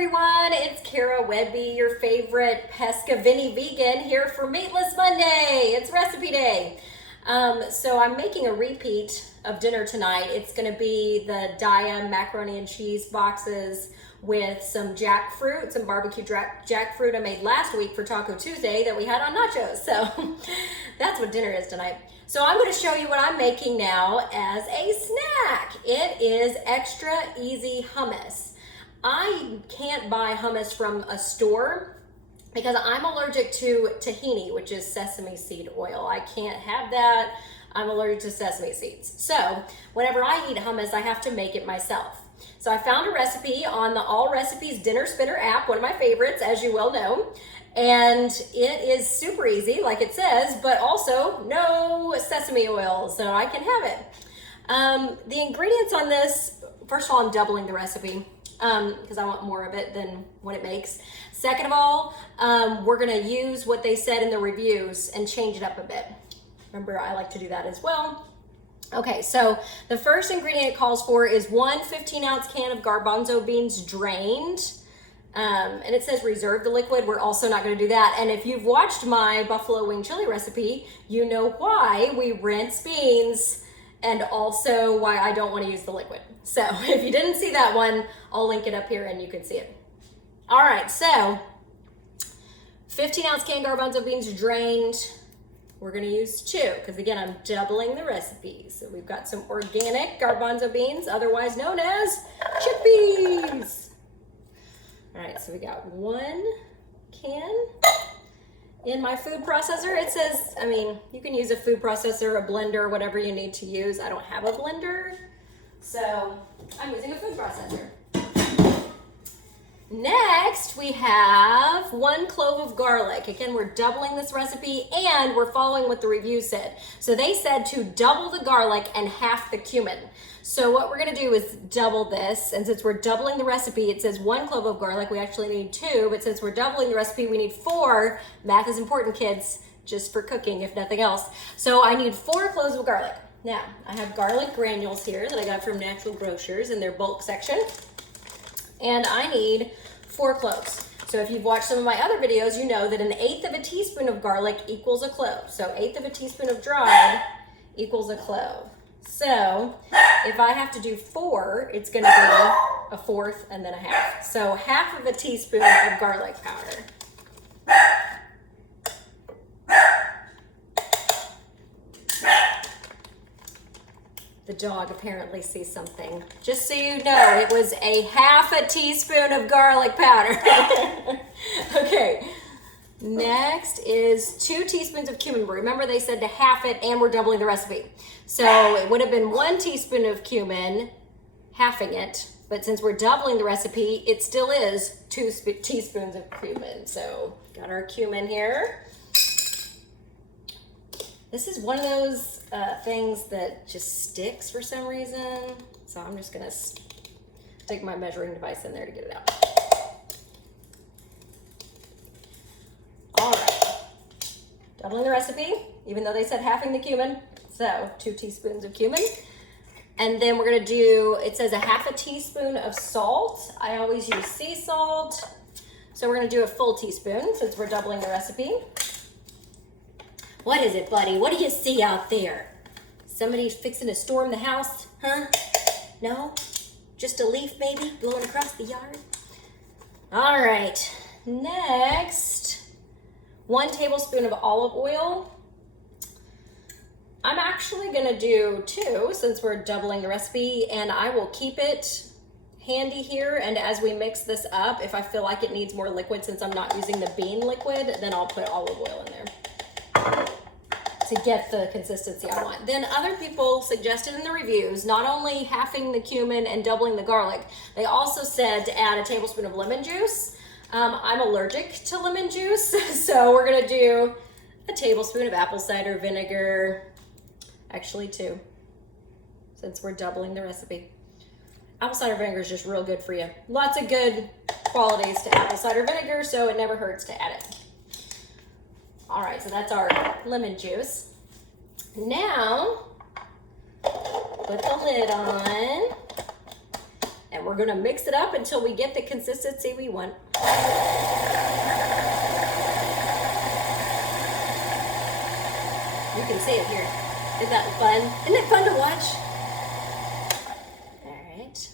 everyone, it's Cara Whedbee, your favorite pescavini vegan here for Meatless Monday. It's recipe day. So I'm making a repeat of dinner tonight. It's gonna be the Daya macaroni and cheese boxes with some jackfruit, some barbecue jackfruit I made last week for Taco Tuesday that we had on nachos. So that's what dinner is tonight. So I'm going to show you what I'm making now as a snack. It is extra easy hummus. I can't buy hummus from a store because I'm allergic to tahini, which is sesame seed oil. I can't have that. I'm allergic to sesame seeds. So whenever I eat hummus, I have to make it myself. So I found a recipe on the All Recipes Dinner Spinner app, one of my favorites, as you well know. And it is super easy, like it says, but also no sesame oil, so I can have it. The ingredients on this, first of all, I'm doubling the recipe because I want more of it than what it makes. Second of all, we're gonna use what they said in the reviews and change it up a bit. Remember, I like to do that as well. Okay, so the first ingredient it calls for is 1 15-ounce can of garbanzo beans drained. And it says reserve the liquid. We're also not going to do that. And if you've watched my buffalo wing chili recipe, you know why we rinse beans and also why I don't want to use the liquid. So if you didn't see that one, I'll link it up here and you can see it. All right, so 15-ounce can garbanzo beans drained. We're going to use 2 because, again, I'm doubling the recipe. So we've got some organic garbanzo beans, otherwise known as chickpeas. All right, so we got 1 can. In my food processor, it says, I mean, you can use a food processor, a blender, whatever you need to use. I don't have a blender, so I'm using a food processor. Next, we have 1 clove of garlic. Again, we're doubling this recipe and we're following what the review said. So they said to double the garlic and half the cumin. So what we're gonna do is double this, and since we're doubling the recipe, it says 1 clove of garlic, we actually need 2, but since we're doubling the recipe, we need 4. Math is important, kids, just for cooking, if nothing else. So I need 4 cloves of garlic. Now, I have garlic granules here that I got from Natural Grocers in their bulk section, and I need 4 cloves. So if you've watched some of my other videos, you know that 1/8 of a teaspoon of garlic equals a clove. So 1/8 of a teaspoon of dried equals a clove. So if I have to do 4, it's gonna be a 1/4 and then a half. So 1/2 of a teaspoon of garlic powder. The dog apparently sees something. Just so you know, it was a 1/2 teaspoon of garlic powder. Okay. Next is 2 teaspoons of cumin. Remember they said to half it and we're doubling the recipe. So it would have been 1 teaspoon of cumin, halving it, but since we're doubling the recipe, it still is 2 teaspoons of cumin. So got our cumin here. This is one of those things that just sticks for some reason. So I'm just gonna stick my measuring device in there to get it out. All right, doubling the recipe, even though they said halving the cumin. So 2 teaspoons of cumin. And then we're gonna do, it says 1/2 teaspoon of salt. I always use sea salt. So we're gonna do a full teaspoon since we're doubling the recipe. What is it, buddy? What do you see out there? Somebody fixing to storm the house, huh? No? Just a leaf maybe blowing across the yard? All right, next, 1 tablespoon of olive oil. I'm actually gonna do 2 since we're doubling the recipe, and I will keep it handy here, and as we mix this up, if I feel like it needs more liquid since I'm not using the bean liquid, then I'll put olive oil in there to get the consistency I want. Then other people suggested in the reviews, not only halving the cumin and doubling the garlic, they also said to add a tablespoon of lemon juice. I'm allergic to lemon juice, so we're gonna do a tablespoon of apple cider vinegar, actually 2, since we're doubling the recipe. Apple cider vinegar is just real good for you. Lots of good qualities to apple cider vinegar, so it never hurts to add it. All right, so that's our lemon juice. Now, put the lid on And we're gonna mix it up until we get the consistency we want. You can see it here. Isn't that fun? Isn't it fun to watch? All right.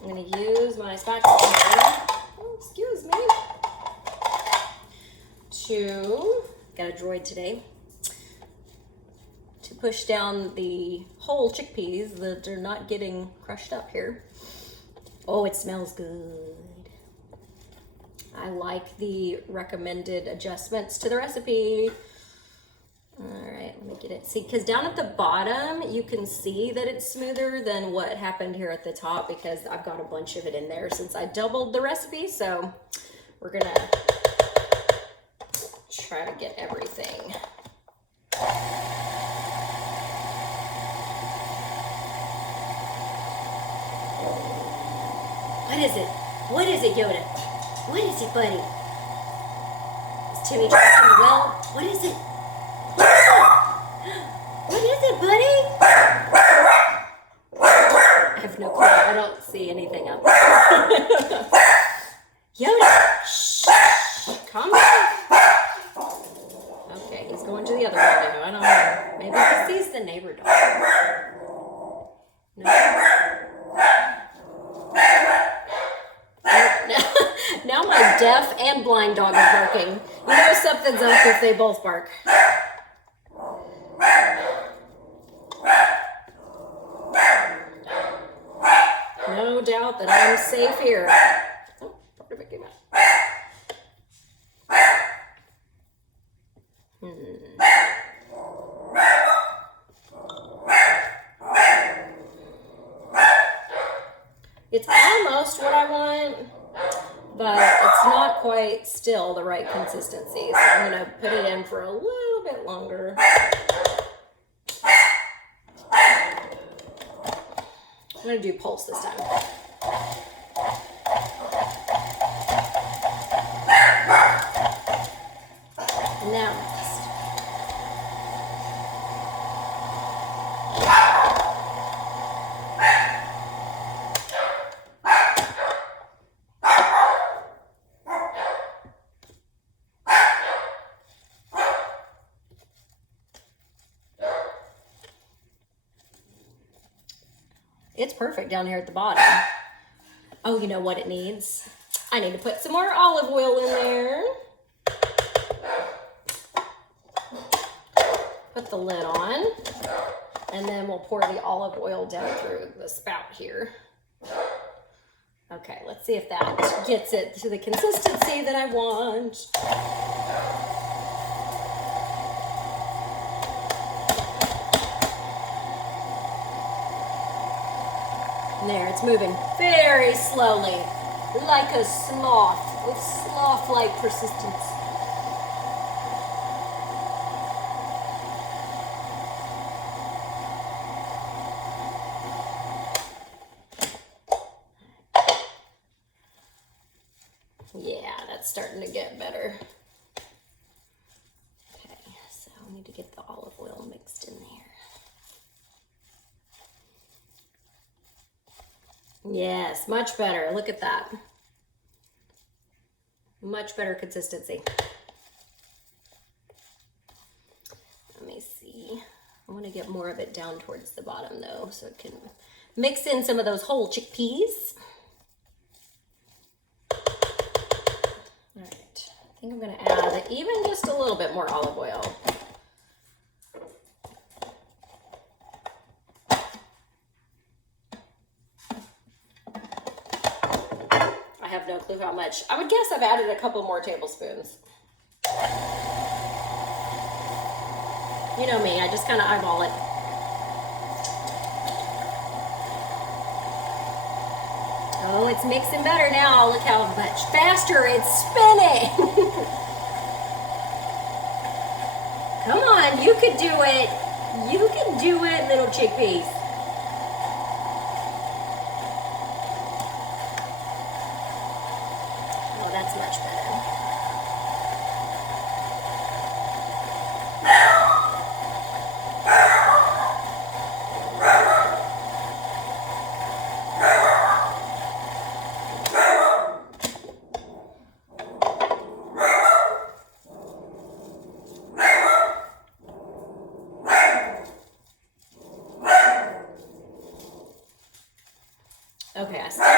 I'm gonna use my spatula here. Oh, excuse me. Got a droid today, to push down the whole chickpeas that are not getting crushed up here. Oh, it smells good. I like the recommended adjustments to the recipe. All right, let me get it. See, because down at the bottom, you can see that it's smoother than what happened here at the top, because I've got a bunch of it in there since I doubled the recipe. So we're gonna try to get everything. What is it? What is it, Yoda? What is it, buddy? Is Timmy trapped in the well? What is it? What is it, buddy? I have no clue. I don't see anything up there. Yoda, shh, calm down. Okay, he's going to the other window. I don't know. Maybe he sees the neighbor dog. No. Now my deaf and blind dog are barking. You know something's up if they both bark. No doubt that I'm safe here. Oh, part of it came out. It's almost what I want, but it's not quite still the right consistency. So I'm gonna put it in for a little bit longer. I'm gonna do pulse this time. Now next. It's perfect down here at the bottom. Oh, you know what it needs? I need to put some more olive oil in there. Put the lid on, and then we'll pour the olive oil down through the spout here. Okay, let's see if that gets it to the consistency that I want. There, it's moving very slowly, like a sloth, with sloth-like persistence. Yeah, that's starting to get better. Okay, so I need to get the olive oil mixed in there. Yes, much better. Look at that. Much better consistency. Let me see. I want to get more of it down towards the bottom though, so it can mix in some of those whole chickpeas. All right, I think I'm going to add even just a little bit more olive oil. I have no clue how much. I would guess I've added a couple more tablespoons. You know me, I just kind of eyeball it. Oh, it's mixing better now. Look how much faster it's spinning. Come on, you could do it. You can do it, little chickpeas. Oh, that's much better.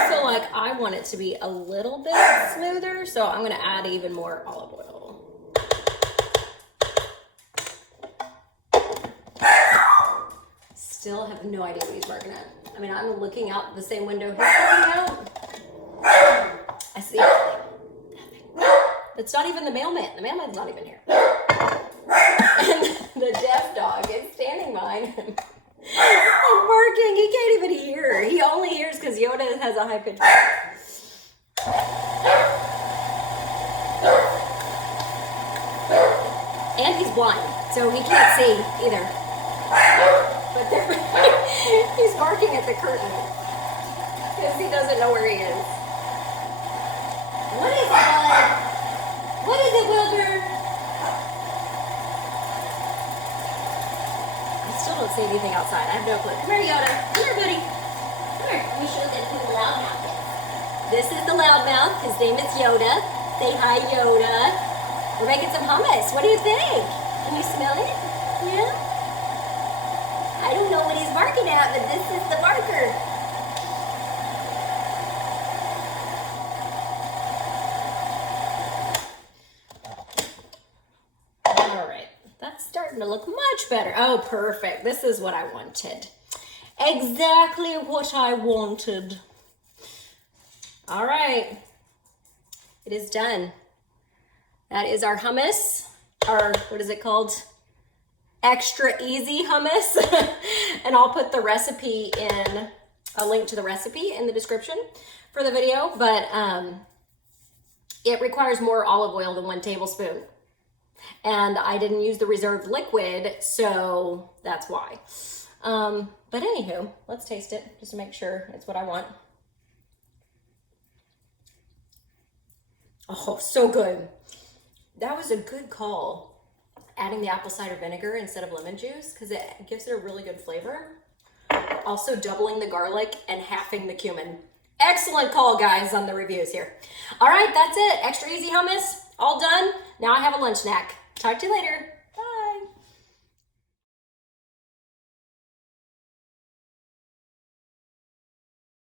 feel like I want it to be a little bit smoother, so I'm gonna add even more olive oil. Still have no idea what he's barking at. I mean, I'm looking out the same window he's looking out. I see nothing. It's not even the mailman. The mailman's not even here. And the deaf dog is standing behind him and barking. He can't even hear. He only hears because Yoda has a high pitch. And he's blind, so he can't see either. But he's barking at the curtain because he doesn't know where he is. What is it, bud? What is it, Wilbur? I still don't see anything outside. I have no clue. Come here, Yoda. Come here, buddy. Come here. Let me show you who the loudmouth is. This is the loudmouth. His name is Yoda. Say hi, Yoda. We're making some hummus. What do you think? Can you smell it? Yeah? I don't know what he's barking at, but this is the barker. All right, that's starting to look much better. Oh, perfect. This is what I wanted. Exactly what I wanted. All right, it is done. That is our hummus, or what is it called? Extra easy hummus. And I'll put the recipe in, a link to the recipe in the description for the video, but it requires more olive oil than 1 tablespoon. And I didn't use the reserved liquid, so that's why. But anywho, let's taste it just to make sure it's what I want. Oh, so good. That was a good call, adding the apple cider vinegar instead of lemon juice, because it gives it a really good flavor. Also doubling the garlic and halving the cumin. Excellent call, guys, on the reviews here. All right, that's it. Extra easy hummus, all done. Now I have a lunch snack. Talk to you later.